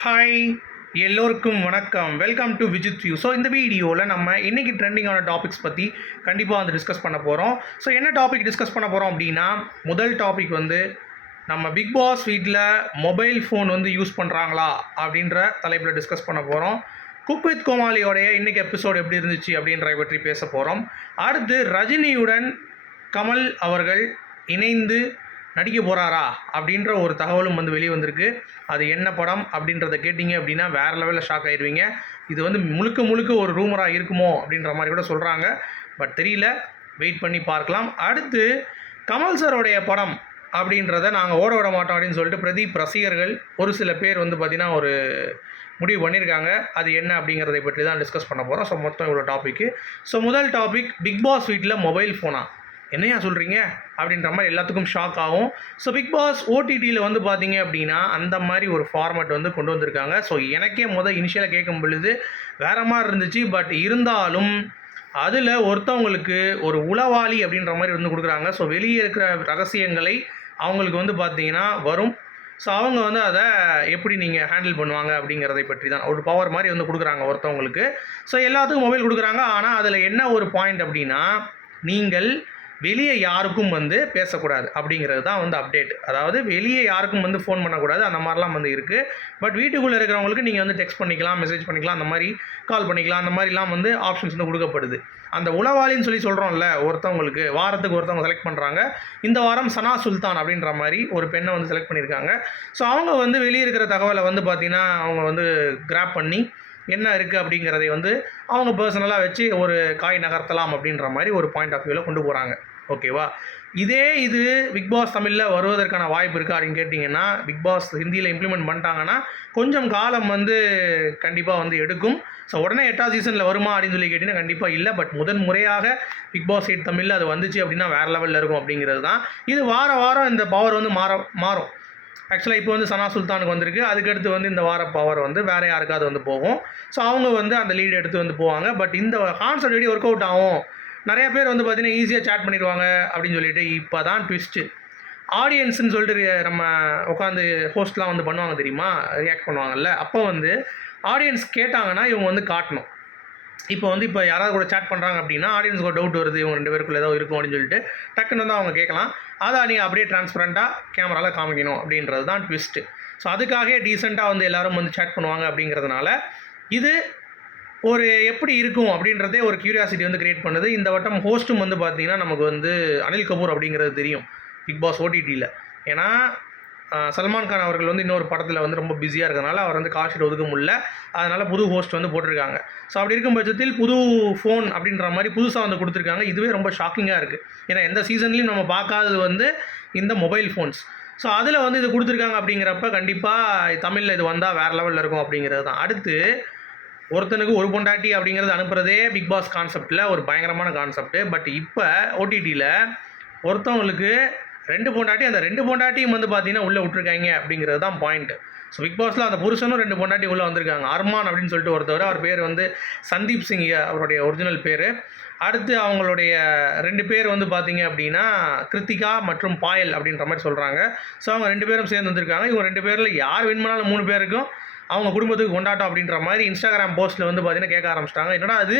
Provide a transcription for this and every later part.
Hi எல்லோருக்கும் வணக்கம். Welcome to Vijith view so இந்த வீடியோவில் நம்ம இன்றைக்கி ட்ரெண்டிங்கான டாபிக்ஸ் பற்றி கண்டிப்பாக வந்து டிஸ்கஸ் பண்ண போகிறோம் ஸோ என்ன டாபிக் டிஸ்கஸ் பண்ண போகிறோம் அப்படின்னா முதல் டாபிக் வந்து நம்ம பிக் பாஸ் வீட்டில் மொபைல் ஃபோன் வந்து யூஸ் பண்ணுறாங்களா அப்படின்ற தலைப்பில் டிஸ்கஸ் பண்ண போகிறோம் குக் வித் கோமாளியோடைய இன்றைக்கி எபிசோட் எப்படி இருந்துச்சு அப்படின்றத பற்றி பேச போகிறோம் அடுத்து ரஜினியுடன் கமல் அவர்கள் இணைந்து நடிக்க போகிறாரா அப்படின்ற ஒரு தகவலும் வந்து வெளியே வந்திருக்கு. அது என்ன படம் அப்படின்றத கேட்டிங்க அப்படின்னா வேறு லெவலில் ஷாக் ஆயிடுவீங்க இது வந்து முழுக்க முழுக்க ஒரு ரூமராக இருக்குமோ அப்படின்ற மாதிரி கூட சொல்கிறாங்க பட் தெரியல. வெயிட் பண்ணி பார்க்கலாம். அடுத்து கமல் சாரோடைய படம் அப்படின்றத நாங்கள் ஓட விட மாட்டோம் அப்படின்னு சொல்லிட்டு பிரதீப் ரசிகர்கள் ஒரு சில பேர் வந்து பார்த்திங்கன்னா ஒரு முடிவு பண்ணியிருக்காங்க. அது என்ன அப்படிங்கிறதை பற்றி தான் டிஸ்கஸ் பண்ண போகிறோம் ஸோ மொத்தம் இவ்வளோ டாப்பிக்கு ஸோ முதல் டாபிக் பிக் பாஸ் வீட்டில் மொபைல் ஃபோனா என்னையா சொல்கிறீங்க அப்படின்ற மாதிரி எல்லாத்துக்கும் ஷாக் ஆகும். ஸோ பிக் பாஸ் ஓடிடியில் வந்து பார்த்தீங்க அப்படின்னா அந்த மாதிரி ஒரு ஃபார்மேட் வந்து கொண்டு வந்திருக்காங்க. ஸோ எனக்கே முதல் இனிஷியலாக கேட்கும் பொழுது வேறு மாதிரி இருந்துச்சு. பட் இருந்தாலும் அதில் ஒருத்தவங்களுக்கு ஒரு உளவாளி அப்படின்ற மாதிரி வந்து கொடுக்குறாங்க. ஸோ வெளியே இருக்கிற ரகசியங்களை அவங்களுக்கு வந்து பார்த்தீங்கன்னா வரும். ஸோ அவங்க வந்து அதை எப்படி நீங்கள் ஹேண்டில் பண்ணுவாங்க அப்படிங்கிறதை பற்றி தான் ஒரு பவர் மாதிரி வந்து கொடுக்குறாங்க ஒருத்தவங்களுக்கு. ஸோ எல்லாத்துக்கும் மொபைல் கொடுக்குறாங்க. ஆனால் அதில் என்ன ஒரு பாயிண்ட் அப்படின்னா நீங்கள் வெளியே யாருக்கும் வந்து பேசக்கூடாது அப்படிங்கிறது தான் வந்து அப்டேட் அதாவது வெளியே யாருக்கும் வந்து ஃபோன் பண்ணக்கூடாது அந்த மாதிரிலாம் வந்து இருக்குது பட் வீட்டுக்குள்ளே இருக்கிறவங்களுக்கு நீங்கள் வந்து டெக்ஸ்ட் பண்ணிக்கலாம் மெசேஜ் பண்ணிக்கலாம் அந்த மாதிரி கால் பண்ணிக்கலாம் அந்த மாதிரிலாம் வந்து ஆப்ஷன்ஸ் வந்து கொடுக்கப்படுது. அந்த உளவாளின்னு சொல்லி சொல்கிறோம்ல ஒருத்தவங்களுக்கு வாரத்துக்கு ஒருத்தவங்க செலக்ட் பண்ணுறாங்க இந்த வாரம் சனா சுல்தான் அப்படின்ற மாதிரி ஒரு பெண்ணை வந்து செலக்ட் பண்ணியிருக்காங்க. ஸோ அவங்க வந்து வெளியே இருக்கிற தகவலை வந்து பார்த்திங்கன்னா அவங்க வந்து கிராப் பண்ணி என்ன இருக்குது அப்படிங்கிறதை வந்து அவங்க பர்சனலாக வச்சு ஒரு காய் நகர்த்தலாம் அப்படின்ற மாதிரி ஒரு பாயிண்ட் ஆஃப் வியூவில் கொண்டு போகிறாங்க ஓகேவா இதே இது பிக் பாஸ் தமிழில் வருவதற்கான வாய்ப்பு இருக்கா அப்படின்னு கேட்டிங்கன்னா பிக் பாஸ் ஹிந்தியில் இம்ப்ளிமெண்ட் பண்ணிட்டாங்கன்னா கொஞ்சம் காலம் வந்து கண்டிப்பாக வந்து எடுக்கும். ஸோ உடனே எட்டாவது சீசனில் வருமா அப்படின்னு சொல்லி கேட்டிங்கன்னா கண்டிப்பாக இல்லை. பட் முதன் முறையாக பிக் பாஸ் எயிட் தமிழில் அது வந்துச்சு அப்படின்னா வேறு லெவலில் இருக்கும் அப்படிங்கிறது தான். இது வார வாரம் இந்த பவர் வந்து மாற மாறும். ஆக்சுவலாக இப்போ வந்து சனா சுல்தானுக்கு வந்திருக்கு. அதுக்கடுத்து வந்து இந்த வார பவர் வந்து வேறு யாருக்காவது வந்து போகும். ஸோ அவங்க வந்து அந்த லீடு எடுத்து வந்து போவாங்க. பட் இந்த கான்செப்ட் எப்படி ஒர்க் அவுட் ஆகும். நிறைய பேர் வந்து பார்த்திங்கன்னா ஈஸியாக சேட் பண்ணிடுவாங்க அப்படின்னு சொல்லிட்டு இப்போ தான் ட்விஸ்ட்டு ஆடியன்ஸ்னு சொல்லிட்டு நம்ம உட்காந்து ஹோஸ்ட்லாம் வந்து பண்ணுவாங்க தெரியுமா? ரியாக்ட் பண்ணுவாங்கல்ல. அப்போ வந்து ஆடியன்ஸ் கேட்டாங்கன்னா இவங்க வந்து காட்டணும். இப்போ வந்து இப்போ யாராவது கூட சேட் பண்ணுறாங்க அப்படின்னா ஆடியன்ஸ்க்கு ஒரு டவுட் வருது இவங்க ரெண்டு பேருக்குள்ள ஏதோ இருக்கும் அப்படின்னு சொல்லிட்டு டக்குன்னு வந்து அவங்க கேட்கலாம். அதை நீங்கள் அப்படியே டிரான்ஸ்பரண்ட்டாக கேமராவில் காமிக்கணும் அப்படின்றது தான் ட்விஸ்ட்டு ஸோ அதுக்காகவே டீசெண்டாக வந்து எல்லோரும் வந்து சேட் பண்ணுவாங்க அப்படிங்கிறதுனால இது ஒரு எப்படி இருக்கும் அப்படின்றதே ஒரு கியூரியாசிட்டி வந்து க்ரியேட் பண்ணுது. இந்த வட்டம் ஹோஸ்ட்டும் வந்து பார்த்தீங்கன்னா நமக்கு வந்து அனில் கபூர் அப்படிங்கிறது தெரியும். பிக் பாஸ் ஓடிடியில் ஏன்னா சல்மான் கான் அவர்கள் வந்து இன்னொரு படத்தில் வந்து ரொம்ப பிஸியாக இருக்கிறதுனால அவர் வந்து காஷீட் ஒதுக்க முடியல. அதனால் புது ஹோஸ்ட் வந்து போட்டிருக்காங்க. ஸோ அப்படி இருக்கும் பட்சத்தில் புது ஃபோன் அப்படின்ற மாதிரி புதுசாக வந்து கொடுத்துருக்காங்க. இதுவே ரொம்ப ஷாக்கிங்காக இருக்குது ஏன்னா எந்த சீசன்லையும் நம்ம பார்க்காதது வந்து இந்த மொபைல் ஃபோன்ஸ் ஸோ அதில் வந்து இது கொடுத்துருக்காங்க அப்படிங்கிறப்ப கண்டிப்பாக தமிழில் இது வந்தால் வேறு லெவலில் இருக்கும் அப்படிங்கிறது தான். அடுத்து ஒருத்தனுக்கு ஒரு பொண்டாட்டி அப்படிங்கிறது அனுப்புகிறதே பிக் பாஸ் கான்செப்டில் ஒரு பயங்கரமான கான்செப்ட் பட் இப்போ ஓடிடியில் ஒருத்தவங்களுக்கு ரெண்டு பொண்டாட்டி அந்த ரெண்டு பொண்டாட்டியும் வந்து பார்த்தீங்கன்னா உள்ளே விட்ருக்காங்க அப்படிங்கிறது தான் பாயிண்ட் ஸோ பிக் பாஸில் அந்த புருஷனும் ரெண்டு பொண்டாட்டி உள்ளே வந்திருக்காங்க. அர்மான் அப்படின்னு சொல்லிட்டு ஒருத்தவர் அவர் பேர் வந்து சந்தீப் சிங் அவருடைய ஒரிஜினல் பேர். அடுத்து அவங்களுடைய ரெண்டு பேர் வந்து பார்த்தீங்க அப்படின்னா கிருத்திகா மற்றும் பாயல் அப்படின்ற மாதிரி சொல்கிறாங்க ஸோ அவங்க ரெண்டு பேரும் சேர்ந்து வந்திருக்காங்க. இவங்க ரெண்டு பேரில் யார் வின் பண்ணாலும் மூணு பேருக்கும் அவங்க குடும்பத்துக்கு கொண்டாட்டம் அப்படின்ற மாதிரி இன்ஸ்டாகிராம் போஸ்ட்டில் வந்து பார்த்தீங்கன்னா கேட்க ஆரம்பிச்சிட்டாங்க. என்னடா அது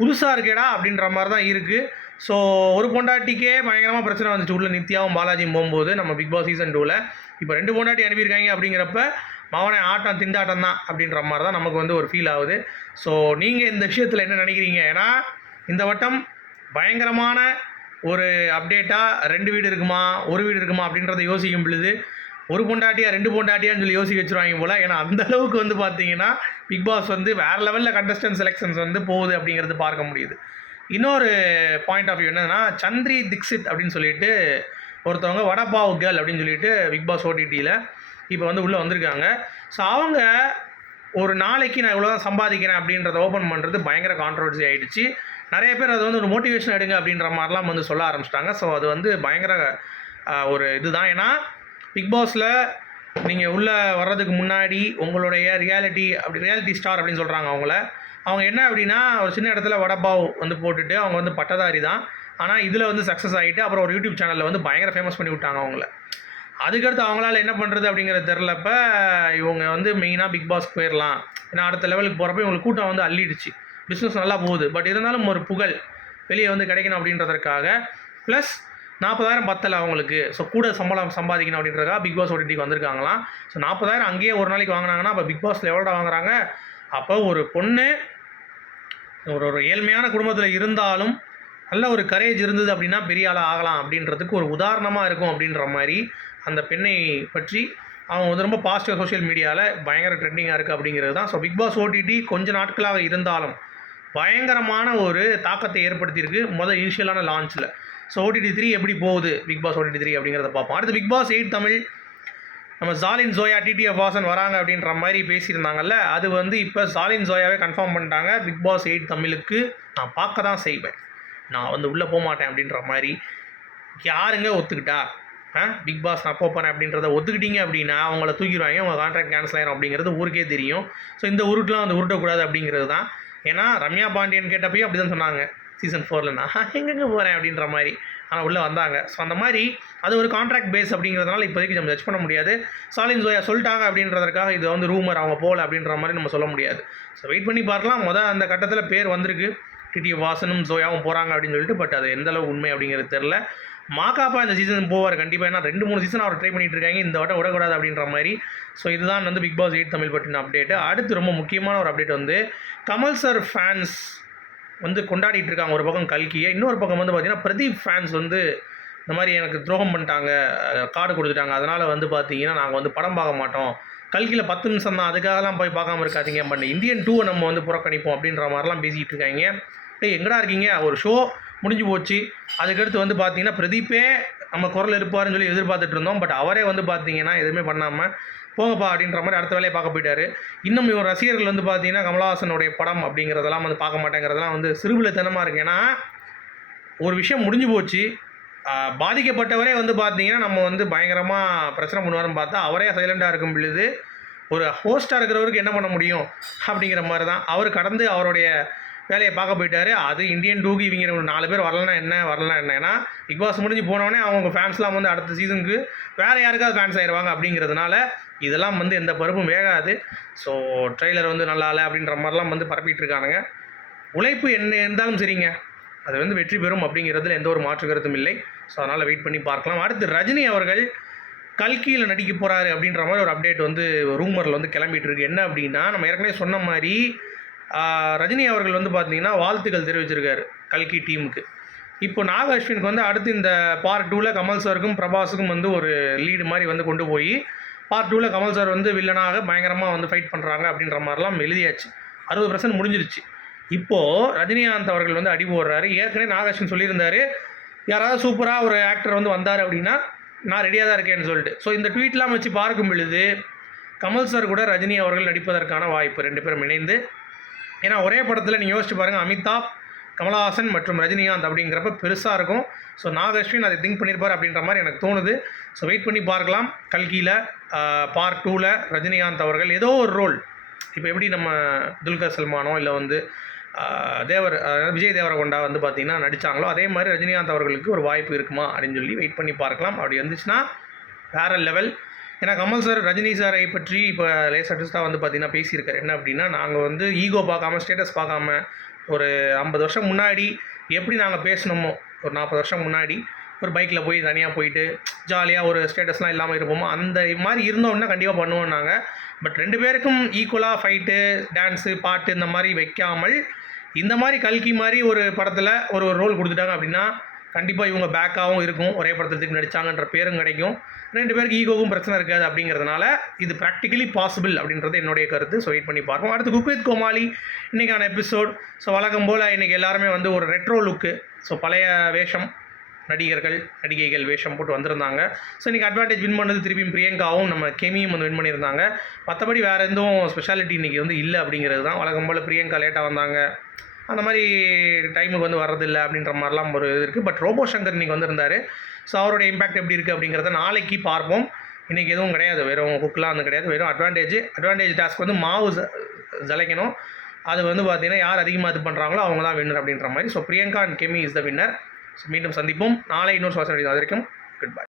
புதுசாக இருக்கேடா அப்படின்ற மாதிரி தான் இருக்குது ஸோ ஒரு பொண்டாட்டிக்கே பயங்கரமாக பிரச்சனை வந்துச்சு. உள்ள நித்யாவும் பாலாஜியும் போகும்போது நம்ம பிக் பாஸ் சீசன் டூவில் இப்போ ரெண்டு பொண்டாட்டி அனுப்பியிருக்காங்க அப்படிங்கிறப்ப மவனை ஆட்டம் திண்டாட்டம் தான் அப்படின்ற மாதிரி தான் நமக்கு வந்து ஒரு ஃபீல் ஆகுது. ஸோ நீங்கள் இந்த விஷயத்தில் என்ன நினைக்கிறீங்க? ஏன்னா இந்த வட்டம் பயங்கரமான ஒரு அப்டேட்டாக ரெண்டு வீடு இருக்குமா ஒரு வீடு இருக்குமா அப்படின்றத யோசிக்கும் பொழுது ஒரு பொண்டாட்டியா ரெண்டு பொண்டாட்டியான்னு சொல்லி யோசிக்க வச்சுருவாங்க போல். ஏன்னா அந்த அளவுக்கு வந்து பார்த்தீங்கன்னா பிக் பாஸ் வந்து வேறு லெவலில் கண்டஸ்டன்ட் செலெக்ஷன்ஸ் வந்து போகுது அப்படிங்கிறது பார்க்க முடியுது. இன்னொரு பாயிண்ட் ஆஃப் வியூ என்னன்னா சந்திரி திக்ஷித் அப்படின்னு சொல்லிட்டு ஒருத்தவங்க வடபாவ் கேர்ள் அப்படின்னு சொல்லிட்டு பிக் பாஸ் ஓடிடியில் இப்போ வந்து உள்ளே வந்திருக்காங்க. ஸோ அவங்க ஒரு நாளைக்கு நான் இவ்வளோ தான் சம்பாதிக்கிறேன் அப்படின்றத ஓப்பன் பண்ணுறது பயங்கர கான்ட்ரவர்சி ஆகிடுச்சு நிறைய பேர் அது வந்து ஒரு மோட்டிவேஷன் எடுங்க அப்படின்ற மாதிரிலாம் வந்து சொல்ல ஆரம்பிச்சிட்டாங்க. ஸோ அது வந்து பயங்கர ஒரு இதுதான். ஏன்னா பிக் பாஸில் நீங்கள் உள்ளே வர்றதுக்கு முன்னாடி உங்களுடைய ரியாலிட்டி அப்படி ரியாலிட்டி ஸ்டார் அப்படின்னு சொல்கிறாங்க அவங்கள. அவங்க என்ன அப்படின்னா ஒரு சின்ன இடத்துல வடபாவ் வந்து போட்டுட்டு அவங்க வந்து பட்டதாரி தான். ஆனால் இதில் வந்து சக்ஸஸ் ஆகிட்டு அப்புறம் ஒரு யூடியூப் சேனலில் வந்து பயங்கர ஃபேமஸ் பண்ணி விட்டாங்க அவங்கள. அதுக்கடுத்து அவங்களால என்ன பண்ணுறது அப்படிங்கிறது தெரிலப்ப இவங்க வந்து மெயினாக பிக் பாஸ் போயிடலாம் ஏன்னா அடுத்த லெவலுக்கு போகிறப்ப இவங்களுக்கு கூட்டம் வந்து அள்ளிடுச்சு. பிஸ்னஸ் நல்லா போகுது. பட் இருந்தாலும் ஒரு புகழ் வெளியே வந்து கிடைக்கணும் அப்படின்றதற்காக ப்ளஸ் நாற்பதாயிரம் பத்தலை அவங்களுக்கு. ஸோ கூட சம்பளம் சம்பாதிக்கணும் அப்படின்றதுக்காக பிக் பாஸ் ஓடிடிக்கு வந்திருக்காங்களாம். ஸோ நாற்பதாயிரம் அங்கேயே ஒரு நாளைக்கு வாங்கினாங்கன்னா அப்போ பிக் பாஸில் எவ்வளோ வாங்குறாங்க? அப்போ ஒரு பொண்ணு ஒரு ஒரு ஏழ்மையான குடும்பத்தில் இருந்தாலும் நல்ல ஒரு கரேஜ் இருந்தது அப்படின்னா பெரிய ஆளாக ஆகலாம் அப்படின்றதுக்கு ஒரு உதாரணமாக இருக்கும் அப்படின்ற மாதிரி அந்த பெண்ணை பற்றி அவங்க வந்து ரொம்ப பாசிட்டிவ் சோஷியல் மீடியாவில் பயங்கர ட்ரெண்டிங்காக இருக்குது அப்படிங்கிறது தான். ஸோ பிக் பாஸ் ஓடிடி கொஞ்ச நாட்களாக இருந்தாலும் பயங்கரமான ஒரு தாக்கத்தை ஏற்படுத்தியிருக்கு முதல் இனிஷியலான லான்ச்சில் ஸோ ஓடிடி த்ரீ எப்படி போகுது? பிக் பாஸ் ஓடிடி த்ரீ அப்படிங்கிறத பார்ப்போம். அடுத்து பிக் பாஸ் எயிட் தமிழ் நம்ம ஜாலின் ஜோயா டிடிஎஃப் வாசன் வராங்க அப்படின்ற மாதிரி பேசியிருந்தாங்கல்ல அது வந்து இப்போ ஜாலின் ஜோயாவே கன்ஃபார்ம் பண்ணிட்டாங்க. பிக் பாஸ் எயிட் தமிழுக்கு நான் பார்க்க தான் செய்வேன். நான் வந்து உள்ளே போக மாட்டேன் அப்படின்ற மாதிரி. யாருங்க ஒத்துக்கிட்டா? ஆ? பிக் பாஸ் நான் போகிறேன் அப்படின்றத ஒத்துக்கிட்டீங்க அப்படின்னா அவங்கள தூக்கிடுவாங்க உங்கள் கான்ட்ராக்ட் கேன்சல் ஆயிரும் அப்படிங்கிறது ஊருக்கே தெரியும். ஸோ இந்த உருட்டுலாம் வந்து உருட்டக்கூடாது அப்படிங்கிறது தான். ஏன்னா ரம்யா பாண்டியன் கேட்டப்பையும் அப்படி தான் சொன்னாங்க. சீசன் ஃபோரில் நான் எங்கெங்கே போகிறேன் அப்படின்ற மாதிரி. ஆனால் உள்ளே வந்தாங்க. ஸோ அந்த மாதிரி அது ஒரு கான்ட்ராக்ட் பேஸ் அப்படிங்கிறதுனால இப்போதைக்கு நம்ம ஜட்ஜ் பண்ண முடியாது. சாலின் ஜோயா சொல்லிட்டாங்க அப்படின்றதுக்காக இது வந்து ரூமர் அவங்க போகல அப்படின்ற மாதிரி நம்ம சொல்ல முடியாது. ஸோ வெயிட் பண்ணி பார்க்கலாம். மொதல் அந்த கட்டத்தில் பேர் வந்திருக்கு. டிடி வாசனும் ஜோயாவும் போகிறாங்க அப்படின்னு சொல்லிட்டு பட் அது எந்த அளவு உண்மை அப்படிங்கிறது தெரில மாக்காப்பா இந்த சீசன் போவார் கண்டிப்பாக ஏன்னா ரெண்டு மூணு சீசன் அவர் ட்ரை பண்ணிட்டு இருக்காங்க. இந்த வட்டம் விடக்கூடாது அப்படின்ற மாதிரி. ஸோ இதுதான் வந்து பிக் பாஸ் எயிட் தமிழ் பற்றின அப்டேட் அடுத்து ரொம்ப முக்கியமான ஒரு அப்டேட் வந்து கமல் சார் ஃபேன்ஸ் வந்து கொண்டாடிட்டு இருக்காங்க ஒரு பக்கம் கல்கியை இன்னொரு பக்கம் வந்து பார்த்தீங்கன்னா பிரதீப் ஃபேன்ஸ் வந்து இந்த மாதிரி எனக்கு துரோகம் பண்ணிட்டாங்க கார்டு கொடுத்துட்டாங்க. அதனால் வந்து பார்த்தீங்கன்னா நாங்கள் வந்து படம் பார்க்க மாட்டோம். கல்கியில் பத்து நிமிஷம் தான். அதுக்காகலாம் போய் பார்க்காம இருக்காதிங்க பட் இந்தியன் டூவை நம்ம வந்து புறக்கணிப்போம் அப்படின்ற மாதிரிலாம் பேசிகிட்டு இருக்காங்க. டேய் எங்கடா இருக்கீங்க? ஒரு ஷோ முடிஞ்சு போச்சு. அதுக்கடுத்து வந்து பார்த்தீங்கன்னா பிரதீப்பே நம்ம குரல் இருப்பாருன்னு சொல்லி எதிர்பார்த்துட்டு இருந்தோம். பட் அவரே வந்து பார்த்தீங்கன்னா எதுவுமே பண்ணாமல் போங்கப்பா அப்படின்ற மாதிரி அடுத்த வேலையை பார்க்க போயிட்டாரு. இன்னும் இவன் ரசிகர்கள் வந்து பார்த்தீங்கன்னா கமலஹாசனுடைய படம் அப்படிங்கிறதெல்லாம் வந்து பார்க்க மாட்டேங்கிறதெல்லாம் வந்து சிறுபிள்ளைத்தனமாக இருக்குது ஏன்னா ஒரு விஷயம் முடிஞ்சு போச்சு. பாதிக்கப்பட்டவரே வந்து பார்த்தீங்கன்னா நம்ம வந்து பயங்கரமாக பிரச்சனை பண்ணுவார்னு பார்த்தா அவரே சைலண்டாக இருக்கும் பொழுது ஒரு ஹோஸ்ட்டாக இருக்கிறவருக்கு என்ன பண்ண முடியும் அப்படிங்கிற மாதிரி தான் அவர் கடந்து அவருடைய வேலையை பார்க்க போயிட்டாரு. அது இந்தியன் டூக்கு இவங்க ஒரு நாலு பேர் வரலனா என்ன வரலனா என்ன? ஏன்னா பிக் பாஸ் முடிஞ்சு போனோடனே அவங்க ஃபேன்ஸ்லாம் வந்து அடுத்த சீசனுக்கு வேறு யாருக்காவது ஃபேன்ஸ் ஆயிடுவாங்க அப்படிங்கிறதுனால இதெல்லாம் வந்து எந்த பருப்பும் வேகாது. ஸோ ட்ரெய்லர் வந்து நல்லா இல்லை அப்படின்ற மாதிரிலாம் வந்து பரப்பிட்டு இருக்கானுங்க. உழைப்பு என்ன இருந்தாலும் சரிங்க. அது வந்து வெற்றி பெறும் அப்படிங்கிறதுல எந்த ஒரு மாற்று கருத்தும் இல்லை. ஸோ அதனால் வெயிட் பண்ணி பார்க்கலாம். அடுத்து ரஜினி அவர்கள் கல்கியில் நடிக்க போகிறாரு அப்படின்ற மாதிரி ஒரு அப்டேட் வந்து ரூமரில் வந்து கிளம்பிட்டு இருக்கு. என்ன அப்படின்னா நம்ம ஏற்கனவே சொன்ன மாதிரி ரஜினி அவர்கள் வந்து பார்த்தீங்கன்னா வாழ்த்துக்கள் தெரிவிச்சிருக்காரு கல்கி டீமுக்கு. இப்போ நாக அஸ்வினுக்கு வந்து அடுத்து இந்த பார்ட் டூவில் கமல் சாருக்கும் பிரபாஸுக்கும் வந்து ஒரு லீடு மாதிரி வந்து கொண்டு போய் பார்ட் டூவில் கமல் சார் வந்து வில்லனாக பயங்கரமாக வந்து ஃபைட் பண்ணுறாங்க அப்படின்ற மாதிரிலாம் எழுதியாச்சு. அறுபது பர்சன்ட் முடிஞ்சிருச்சு. இப்போது ரஜினிகாந்த் அவர்கள் வந்து அடி போடுறாரு. ஏற்கனவே நாகாஸ்வின் சொல்லியிருந்தார் யாராவது சூப்பராக ஒரு ஆக்டர் வந்து வந்தார் அப்படின்னா நான் ரெடியாக தான் இருக்கேன்னு சொல்லிட்டு. ஸோ இந்த ட்வீட்லாம் வச்சு பார்க்கும் பொழுது கமல் சார் கூட ரஜினி அவர்கள் நடிப்பதற்கான வாய்ப்பு ரெண்டு பேரும் இணைந்து ஏன்னா ஒரே படத்தில் நீங்கள் யோசிச்சு பாருங்கள் அமிதாப் கமலஹாசன் மற்றும் ரஜினிகாந்த் அப்படிங்கிறப்ப பெருசாக இருக்கும். ஸோ நாகஸ்வின் அதை திங்க் பண்ணியிருப்பார் அப்படின்ற மாதிரி எனக்கு தோணுது. ஸோ வெயிட் பண்ணி பார்க்கலாம். கல்கியில் பார்ட் டூவில் ரஜினிகாந்த் அவர்கள் ஏதோ ஒரு ரோல் இப்போ எப்படி நம்ம துல்கர் சல்மானோ இல்லை வந்து தேவர் விஜய் தேவரகொண்டா வந்து பார்த்திங்கன்னா நடித்தாங்களோ அதே மாதிரி ரஜினிகாந்த் அவர்களுக்கு ஒரு வாய்ப்பு இருக்குமா அப்படின்னு சொல்லி வெயிட் பண்ணி பார்க்கலாம். அப்படி வந்துச்சுன்னா வேறு லெவல் ஏன்னா கமல் சார் ரஜினி சாரை பற்றி இப்போ லேசட்டஸ்ட்டாக வந்து பார்த்தீங்கன்னா பேசியிருக்காரு. என்ன அப்படின்னா நாங்கள் வந்து ஈகோ பார்க்காம ஸ்டேட்டஸ் பார்க்காம ஒரு ஐம்பது வருஷம் முன்னாடி எப்படி நாங்கள் பேசணுமோ ஒரு நாற்பது வருஷம் முன்னாடி ஒரு பைக்கில் போய் தனியாக போயிட்டு ஜாலியாக ஒரு ஸ்டேட்டஸ்லாம் இல்லாமல் இருப்போமோ அந்த மாதிரி இருந்தோம்னா கண்டிப்பாக பண்ணுவோம் நாங்கள் பட் ரெண்டு பேருக்கும் ஈக்குவலாக ஃபைட்டு டான்ஸு பாட்டு இந்த மாதிரி வைக்காமல் இந்த மாதிரி கல்கி மாதிரி ஒரு படத்தில் ஒரு ஒரு ரோல் கொடுத்துட்டாங்க அப்படின்னா கண்டிப்பாக இவங்க பேக்காகவும் இருக்கும். ஒரே படத்துக்கு நடித்தாங்கன்ற பேரும் கிடைக்கும். ரெண்டு பேருக்கு ஈகோவும் பிரச்சனை இருக்காது அப்படிங்கிறதுனால இது ப்ராக்டிக்கலி பாசிபிள் அப்படின்றது என்னுடைய கருத்து. ஸோ வெயிட் பண்ணி பார்ப்போம். அடுத்து குக் வித் கோமாளி. இன்றைக்கான எபிசோட் ஸோ வழக்கம் போல் இன்றைக்கி எல்லாருமே வந்து ஒரு ரெட்ரோ லுக்கு ஸோ பழைய வேஷம் நடிகர்கள் நடிகைகள் வேஷம் போட்டு வந்திருந்தாங்க. ஸோ இன்றைக்கி அட்வான்டேஜ் வின் பண்ணது திருப்பியும் பிரியங்காவும் நம்ம கெமியும் வந்து வின் பண்ணியிருந்தாங்க. மற்றபடி வேறு எதுவும் ஸ்பெஷாலிட்டி இன்றைக்கி வந்து இல்லை அப்படிங்கிறது தான். வழக்கம் போல் பிரியங்கா லேட்டாக வந்தாங்க. அந்த மாதிரி டைமுக்கு வந்து வர்றதில்லை அப்படின்ற மாதிரிலாம் ஒரு இது இருக்குது பட் ரோபோ சங்கர் இன்றைக்கி வந்திருந்தார். ஸோ அவருடைய இம்பாக்ட் எப்படி இருக்குது அப்படிங்கிறத நாளைக்கு பார்ப்போம். இன்றைக்கி எதுவும் கிடையாது. வெறும் குக்கெலாம் வந்து கிடையாது. வெறும் அட்வான்டேஜ் அட்வான்டேஜ் டாஸ்க் வந்து மாவு ஜலைக்கணும். அது வந்து பார்த்தீங்கன்னா யார் அதிகமாக இது பண்ணுறாங்களோ அவங்க தான் வின்னர் அப்படின்ற மாதிரி. So Priyanka and Kemi is the winner so மீண்டும் சந்திப்போம். நாளை இன்னொரு சுவாசம் அது வரைக்கும் குட் பை